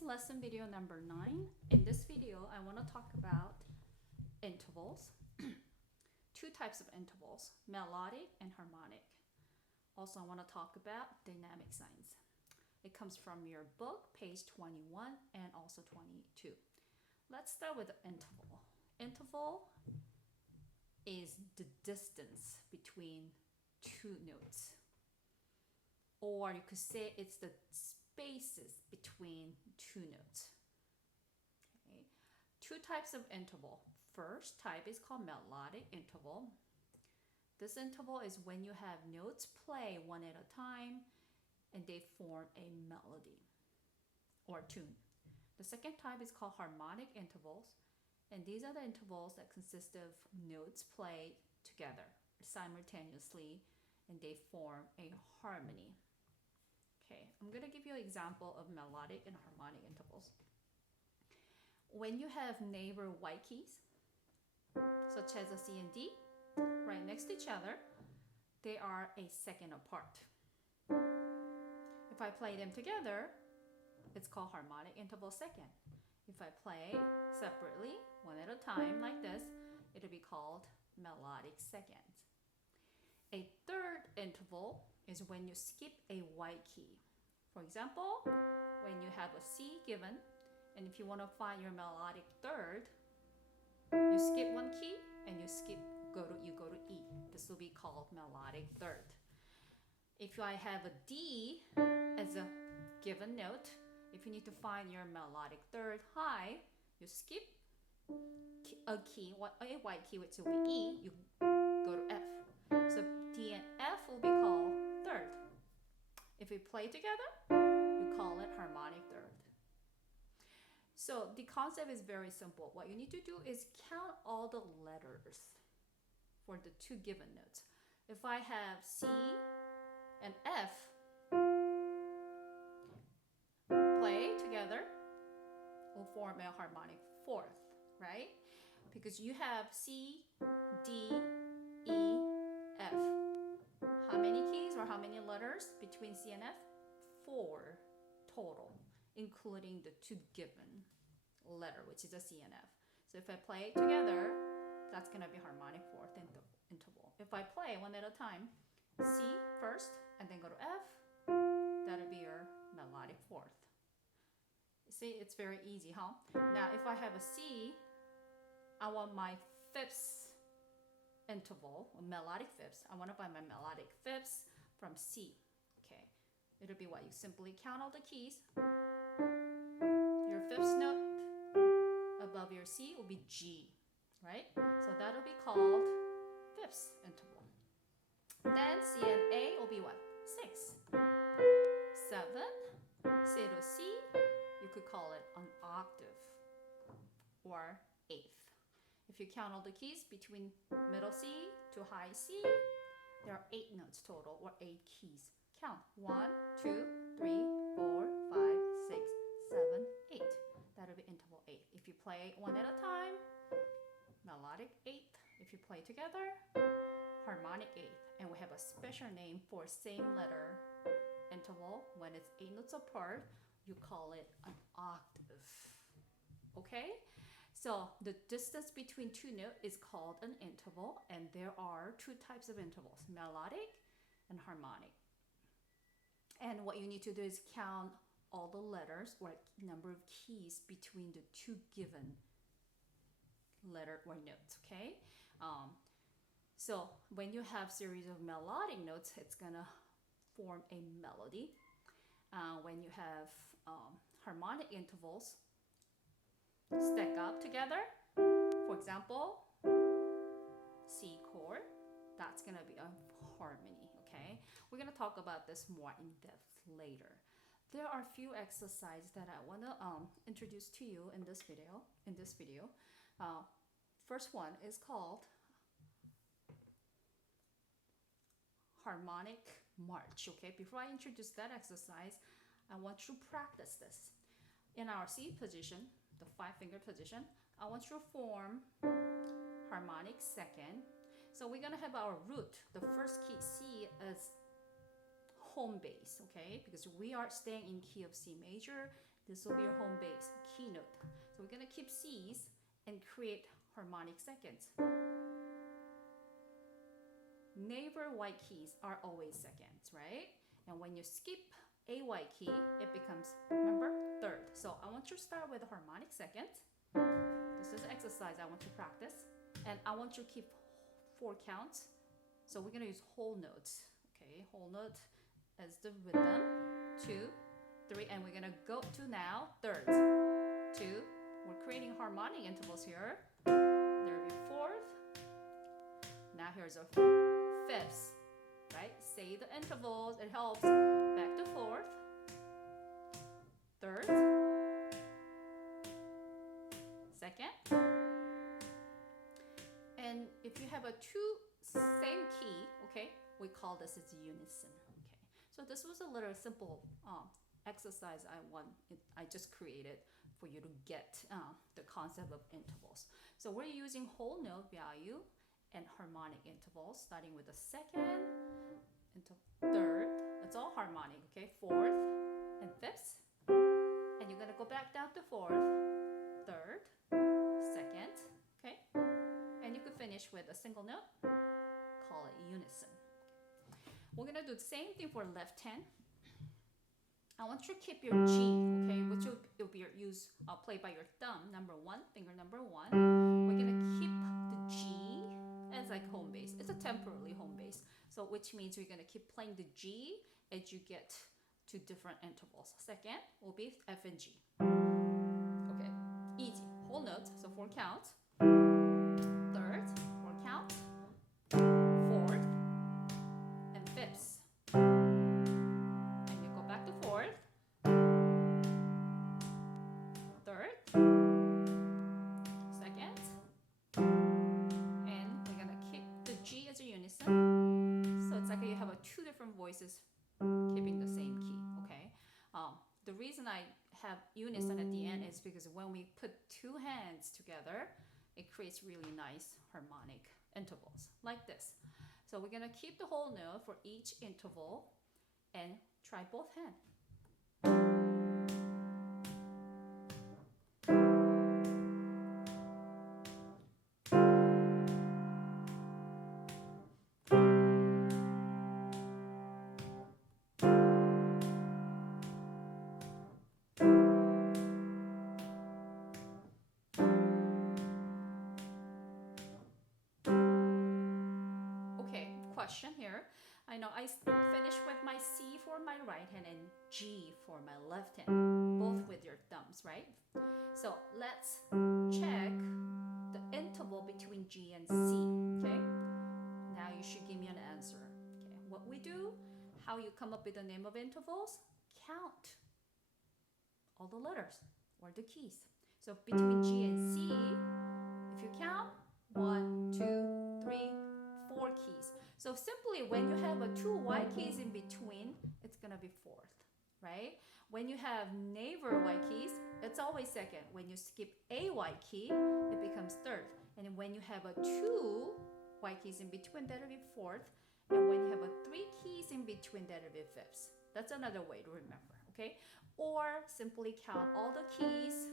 is lesson video number 9. In this video, I want to talk about intervals. Two types of intervals, melodic and harmonic. Also, I want to talk about dynamic signs. It comes from your book, page 21 and also 22. Let's start with the interval. Interval is the distance between two notes. Or you could say it's the spaces between two notes. Okay. Two types of interval. First type is called melodic interval. This interval is when you have notes play one at a time and they form a melody or tune. The second type is called harmonic intervals, and these are the intervals that consist of notes played together simultaneously and they form a harmony. Okay, I'm going to give you an example of melodic and harmonic intervals. When you have neighbor white keys, such as a C and D, right next to each other, they are a second apart. If I play them together, it's called harmonic interval second. If I play separately, one at a time like this, it'll be called melodic second. A third interval is when you skip a white key. For example, when you have a C given, and if you want to find your melodic third, you skip one key and you go to E. This will be called melodic third. If I have a D as a given note, if you need to find your melodic third high, you skip a white key, which will be E, you go to F. So D and F will be called third. If we play together, you call it harmonic third. So the concept is very simple. What you need to do is count all the letters for the two given notes. If I have C and F play together, will form a harmonic fourth, right? Because you have C, D, E, F. How many keys or how many letters between C and F? 4 total, including the two given letter, which is a C and F. So if I play together, that's going to be harmonic fourth interval. If I play one at a time, C first and then go to F, that'll be your melodic fourth. See, it's very easy, huh? Now, if I have a C, I want my fifth interval, or melodic fifths. I want to find my melodic fifths from C. Okay, it'll be what? You simply count all the keys. Your fifth note above your C will be G, right? So that'll be called fifth interval. Then C and A will be what? 6. 7. C to C, you could call it an octave or eighth. If you count all the keys between middle C to high C, there are 8 notes total, or 8 keys. Count 1, 2, 3, 4, 5, 6, 7, 8. That'll be interval 8. If you play one at a time, melodic 8th. If you play together, harmonic 8th. And we have a special name for same letter interval. When it's 8 notes apart, you call it an octave. Okay? So the distance between two notes is called an interval, and there are two types of intervals, melodic and harmonic. And what you need to do is count all the letters or number of keys between the two given letter or notes, okay? So when you have series of melodic notes, it's gonna form a melody. When you have harmonic intervals stack up together, for example, C chord, that's gonna be a harmony, okay? We're gonna talk about this more in depth later. There are a few exercises that I wanna introduce to you in this video. First one is called harmonic march, okay? Before I introduce that exercise, I want you to practice this. In our C position, the 5-finger position, I want you to form harmonic second. So we're gonna have our root, the first key C, as home base, okay? Because we are staying in key of C major. This will be your home bass, keynote. So we're gonna keep C's and create harmonic seconds. Neighbor white keys are always seconds, right? And when you skip a white key, it becomes, remember, third. So I want you to start with a harmonic second. This is an exercise I want you to practice. And I want you to keep 4 counts. So we're gonna use whole notes, okay? Whole note as the rhythm, 2, 3, and we're gonna go to now thirds. 2, we're creating harmonic intervals here. There will be 4th. Now here's our 5ths, right? Say the intervals, it helps. Back to 4th, 3rd, 2nd. And if you have a 2 same key, okay, we call this as unison. Okay, so this was a little simple exercise I just created for you to get the concept of intervals. So we're using whole note value and harmonic intervals, starting with the 2nd into 3rd. It's all harmonic, okay? 4th and 5th, and you're gonna go back down to 4th, 3rd, 2nd, okay? And you could finish with a single note. Call it unison. We're gonna do the same thing for left hand. I want you to keep your G, okay, which will be played by your thumb, finger number 1. We're gonna keep the G as like home bass. It's a temporarily home bass, so which means we're gonna keep playing the G as you get to different intervals. 2nd will be F and G. Okay, easy. Whole notes, so 4 counts. 3rd, 4 counts. 4th and 5ths. And you go back to 4th, 3rd, 2nd, and we're gonna keep the G as a unison. So it's like you have 2 different voices keeping the same key, okay? The reason I have unison at the end is because when we put 2 hands together, it creates really nice harmonic intervals like this. So we're gonna keep the whole note for each interval and try both hands. Question here. I know I finished with my C for my right hand and G for my left hand, both with your thumbs, right? So let's check the interval between G and C, okay? Now you should give me an answer. Okay, what we do, how you come up with the name of intervals, count all the letters or the keys. So between G and C, if you count 1, 2, 3, 4 keys. So simply when you have 2 white keys in between, it's gonna be 4th, right? When you have neighbor white keys, it's always 2nd. When you skip a white key, it becomes 3rd. And when you have 2 white keys in between, that'll be 4th. And when you have 3 keys in between, that'll be 5th. That's another way to remember, okay? Or simply count all the keys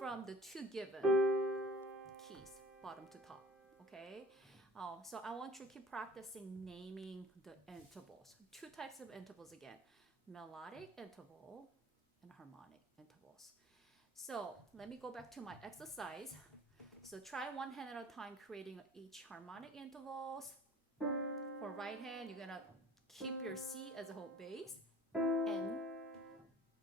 from the 2 given keys, bottom to top. Okay, so I want you to keep practicing naming the intervals. 2 types of intervals again, melodic interval and harmonic intervals. So let me go back to my exercise. So try one hand at a time creating each harmonic intervals. For right hand, you're gonna keep your C as a whole bass and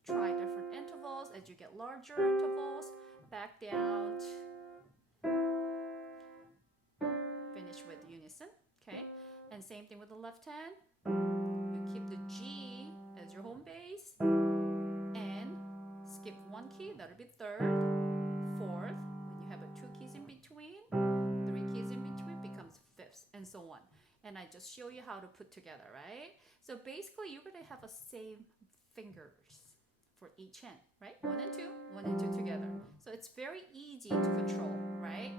try different intervals. As you get larger intervals, back down to with unison, okay? And same thing with the left hand. You keep the G as your home bass and skip 1 key, that'll be 3rd, 4th. When you have 2 keys in between, 3 keys in between becomes 5th, and so on. And I just show you how to put together, right? So basically you're gonna have the same fingers for each hand, right? 1 and 2, 1 and 2 together. So it's very easy to control, right?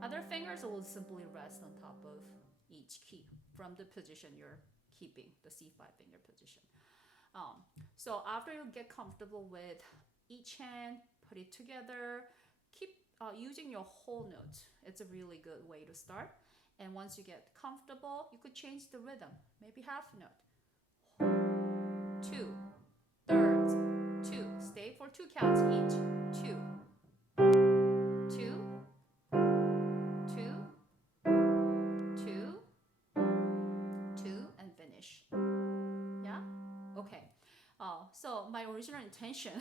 Other fingers will simply rest on top of each key from the position you're keeping, the C5 finger position. So after you get comfortable with each hand, put it together, keep using your whole notes. It's a really good way to start. And once you get comfortable, you could change the rhythm, maybe half note. 2 thirds, 2. Stay for 2 counts each. 2, 2, 2, 2, 2, and finish. Yeah? Okay. So my original intention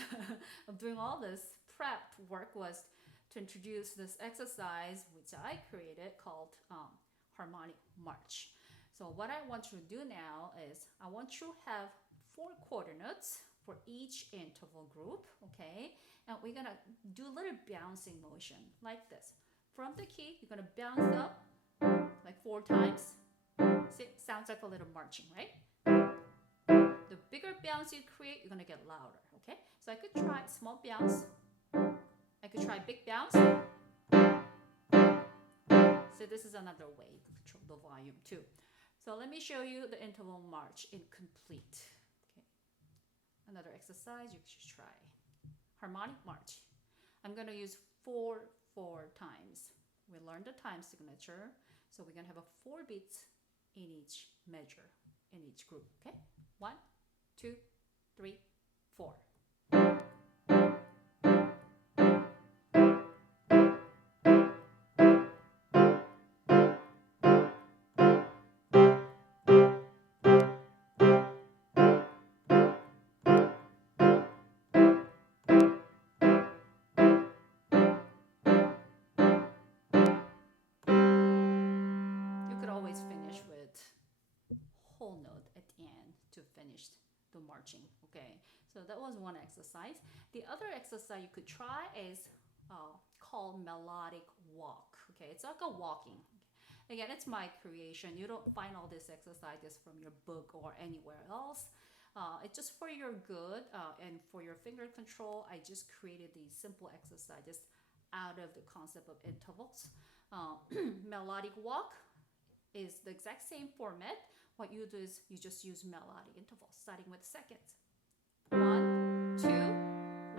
of doing all this prep work was to introduce this exercise which I created called Harmonic March. So what I want you to do now is I want you to have 4 quarter notes for each interval group, okay? And we're gonna do a little bouncing motion like this. From the key, you're gonna bounce up like 4 times. See, it sounds like a little marching, right? The bigger bounce you create, you're gonna get louder, okay? So I could try small bounce. I could try big bounce. So this is another way you can control the volume too. So let me show you the interval march in complete. Okay. Another exercise you should try. Harmonic march. I'm gonna use 4 times. We learned the time signature. So we're gonna have 4 beats in each measure, in each group, okay? 1, 2, 3, 4. Finish with whole note at the end to finish the marching. Okay, so that was one exercise. The other exercise you could try is called Melodic Walk. Okay, it's like a walking. Again, it's my creation. You don't find all these exercises from your book or anywhere else. It's just for your good and for your finger control. I just created these simple exercises out of the concept of intervals. Melodic Walk is the exact same format. What you do is you just use melodic intervals, starting with seconds. 1, 2,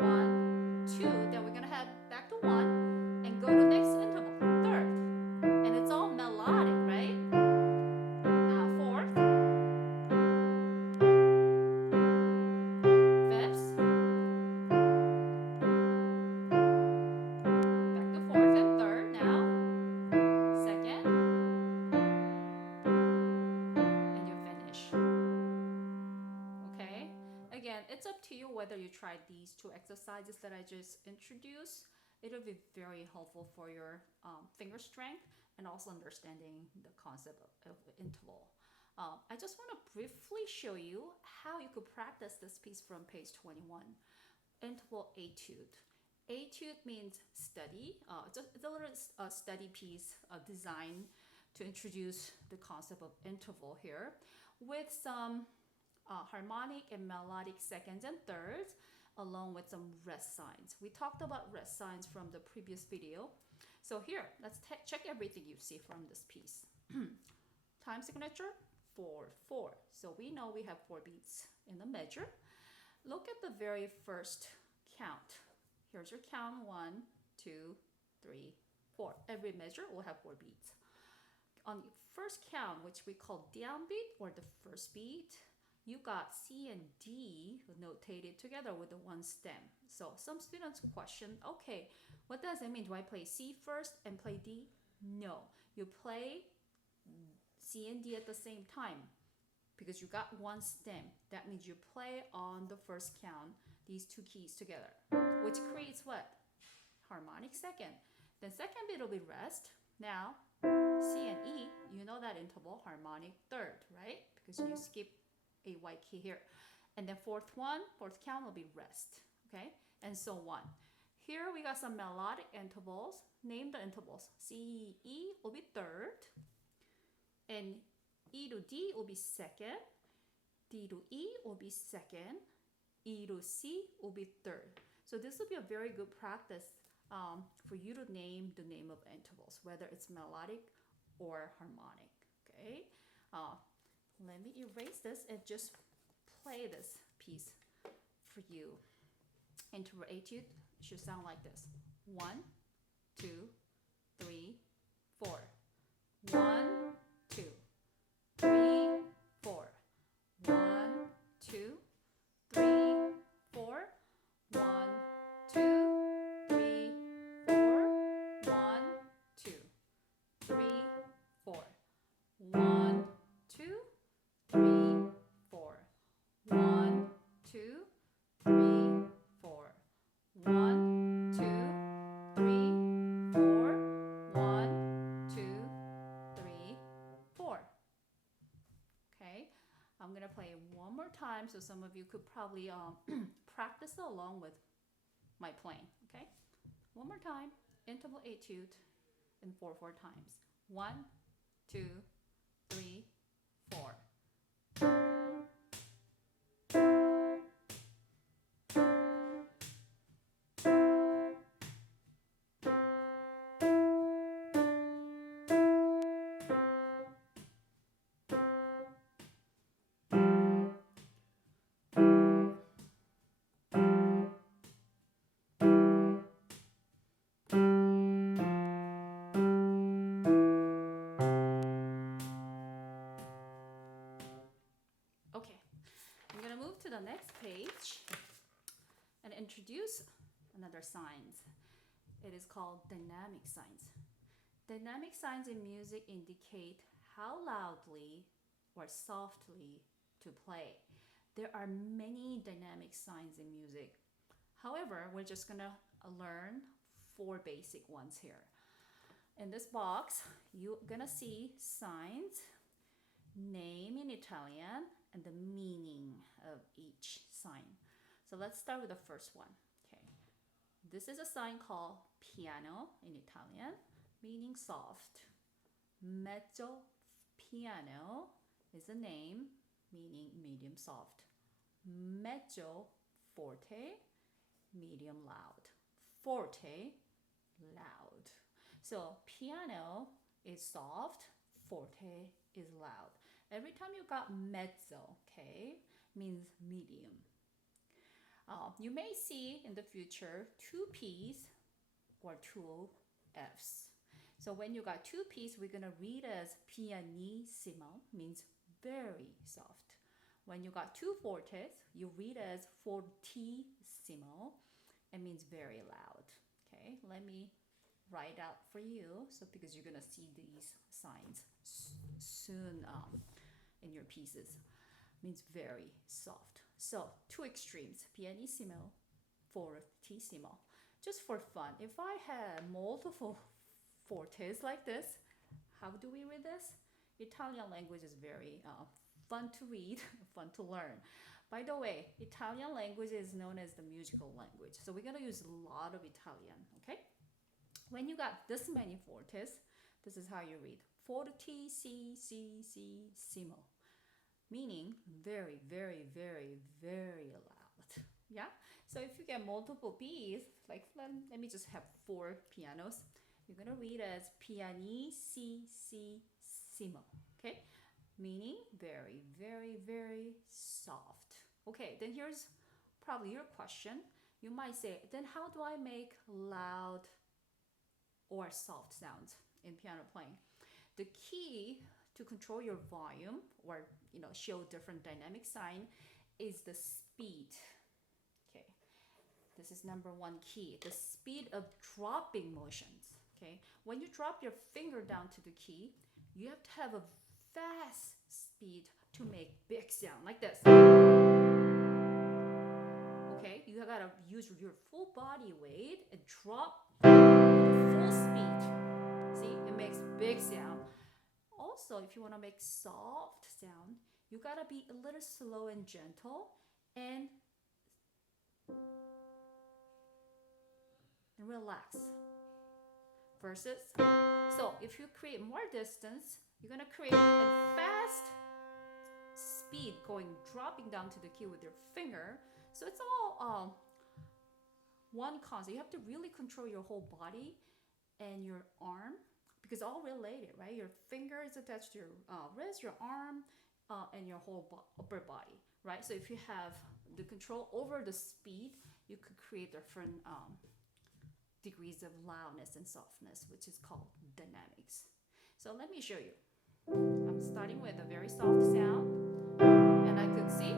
1, 2. Then we're gonna head back to 1 and go to next interval, third. And it's all melodic, right? Now fourth, fifth, back to fourth and third. Now second. Again, it's up to you whether you try these 2 exercises that I just introduced. It'll be very helpful for your finger strength and also understanding the concept of interval. I just want to briefly show you how you could practice this piece from page 21. Interval Etude. Etude means study. It's a little study piece designed to introduce the concept of interval here with some harmonic and melodic seconds and thirds, along with some rest signs. We talked about rest signs from the previous video. So here, let's check everything you see from this piece. Time signature, 4, 4. So we know we have 4 beats in the measure. Look at the very first count. Here's your count, 1, 2, 3, 4. Every measure will have 4 beats. On the first count, which we call downbeat or the first beat, you got C and D notated together with the 1 stem. So some students question, okay, what does it mean? Do I play C first and play D? No, you play C and D at the same time because you got 1 stem. That means you play on the first count these 2 keys together, which creates what? Harmonic second. Then second beat will be rest. Now, C and E, you know that interval, harmonic third, right? Because you skip a white key here. And then fourth count will be rest, okay? And so on. Here we got some melodic intervals. Name the intervals. C, E will be third. And E to D will be second. D to E will be second. E to C will be third. So this will be a very good practice for you to name the name of intervals, whether it's melodic or harmonic, okay? Let me erase this and just play this piece for you. Interval etude should sound like this. 1, 2, 3, 4. 1, 2, 3, 4. 1, 2, 3, 4. 1, 2, 3, 4. 1, 2, 3, 4. 1, 2, 3, 4. 1, 2, 3, 4. 1, 2, 3, 4. 1, 2, 3, 4. Okay, I'm gonna play one more time so some of you could probably practice along with my playing. Okay, one more time. Interval etude in 4/4 times. 1, 2, 3, 4. Okay, I'm gonna move to the next page and introduce another signs. It is called dynamic signs. Dynamic signs in music indicate how loudly or softly to play. There are many dynamic signs in music. However, we're just gonna learn 4 basic ones here. In this box, you're gonna see signs, name in Italian, and the meaning of each sign. So let's start with the first one. Okay, this is a sign called piano in Italian, meaning soft. Mezzo piano is a name meaning medium soft. Mezzo forte, medium loud. Forte, loud. So piano is soft, forte is loud. Every time you got mezzo, okay, means medium. You may see in the future 2 P's or 2 F's. So when you got 2 P's, we're gonna read as pianissimo, means very soft. When you got 2 fortes, you read as fortissimo, it means very loud. Okay, let me write out for you, so because you're gonna see these signs soon in your pieces. Means very soft. So 2 extremes, pianissimo, fortissimo. Just for fun, if I had multiple fortes like this, how do we read this? Italian language is very fun to read, fun to learn. By the way, Italian language is known as the musical language. So we're gonna use a lot of Italian, okay? When you got this many fortes, this is how you read. Fortissimo, meaning very, very, very, very loud. Yeah? So if you get multiple P's, like let me just have 4 pianos, you're gonna read as pianissimo, okay? Meaning very, very, very soft. Okay, then here's probably your question. You might say, then how do I make loud or soft sounds in piano playing? The key to control your volume or show different dynamic sign is the speed. Okay, this is number 1 key, the speed of dropping motions. Okay, when you drop your finger down to the key, you have to have a fast speed to make big sound like this. Okay, you gotta use your full body weight and drop full speed. See, it makes big sound. Also, if you want to make soft sound, you gotta be a little slow and gentle and relax. Versus, so if you create more distance, you're gonna create a fast speed dropping down to the key with your finger. So it's all one concept. You have to really control your whole body and your arm, because all related, right? Your finger is attached to your wrist, your arm, and your whole upper body, right? So if you have the control over the speed, you could create different degrees of loudness and softness, which is called dynamics. So let me show you. I'm starting with a very soft sound, and I could see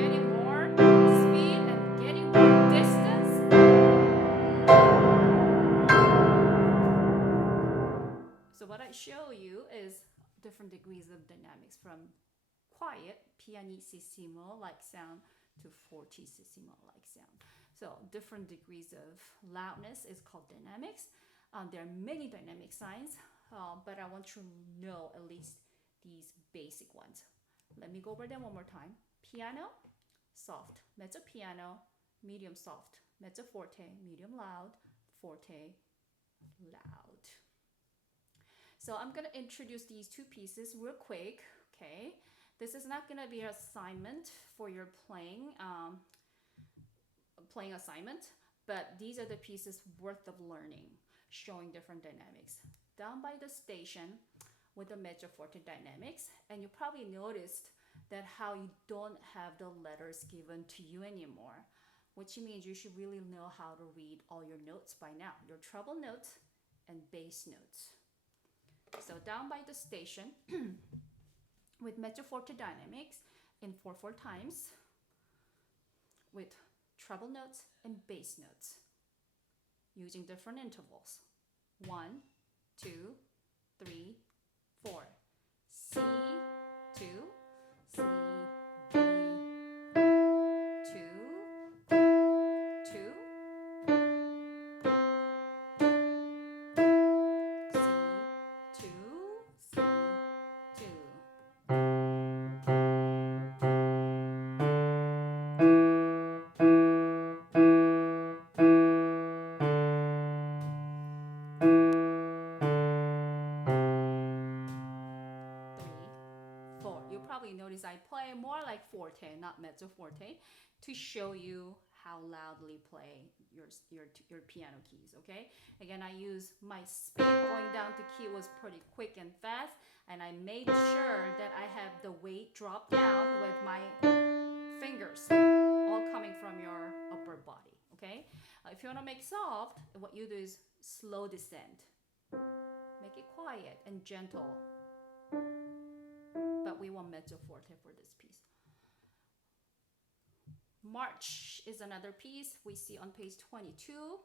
getting more speed and getting more distance. So what I show you is different degrees of dynamics, from quiet pianissimo like sound to fortissimo like sound. So different degrees of loudness is called dynamics. There are many dynamic signs, but I want you to know at least these basic ones. Let me go over them one more time. Piano, soft. Mezzo piano, medium soft. Mezzo forte, medium loud. Forte, loud. So I'm going to introduce these two pieces real quick, okay? This is not going to be an assignment for your playing assignment, but these are the pieces worth of learning, showing different dynamics. Down by the station with the mezzo forte dynamics, and you probably noticed that how you don't have the letters given to you anymore, which means you should really know how to read all your notes by now, your treble notes and bass notes. So down by the station with mezzo forte dynamics in 4/4 times with treble notes and bass notes using different intervals. 1, 2, 3, 4. C, 2, C, D, 2, 2, notice I play more like forte, not mezzo forte, to show you how loudly play your piano keys, okay? Again, I use my speed going down to key was pretty quick and fast, and I made sure that I have the weight drop down with my fingers all coming from your upper body, okay? If you want to make soft, what you do is slow descent. Make it quiet and gentle. But we want mezzo forte for this piece. March is another piece we see on page 22.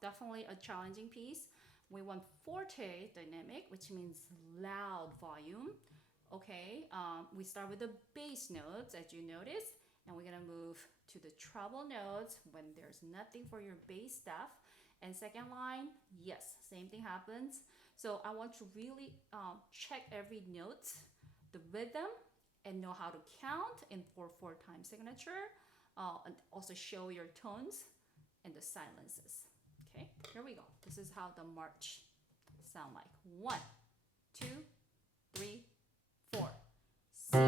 Definitely a challenging piece. We want forte dynamic, which means loud volume. Okay, we start with the bass notes, as you notice, and we're gonna move to the treble notes when there's nothing for your bass stuff. And second line, yes, same thing happens. So I want to really check every note, the rhythm, and know how to count in 4/4 time signature, and also show your tones and the silences. Okay, here we go. This is how the march sound like. 1, 2, 3, 4. C.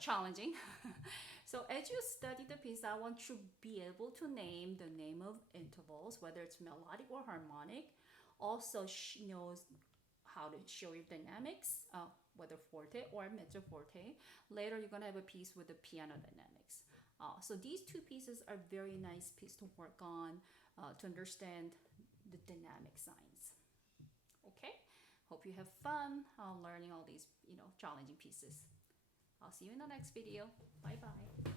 Challenging. So as you study the piece, I want you to be able to name the name of intervals, whether it's melodic or harmonic. Also knows how to show your dynamics, whether forte or mezzo forte. Later, you're gonna have a piece with the piano dynamics. So these two pieces are very nice piece to work on to understand the dynamic signs. Okay, hope you have fun learning all these challenging pieces. I'll see you in the next video. Bye bye.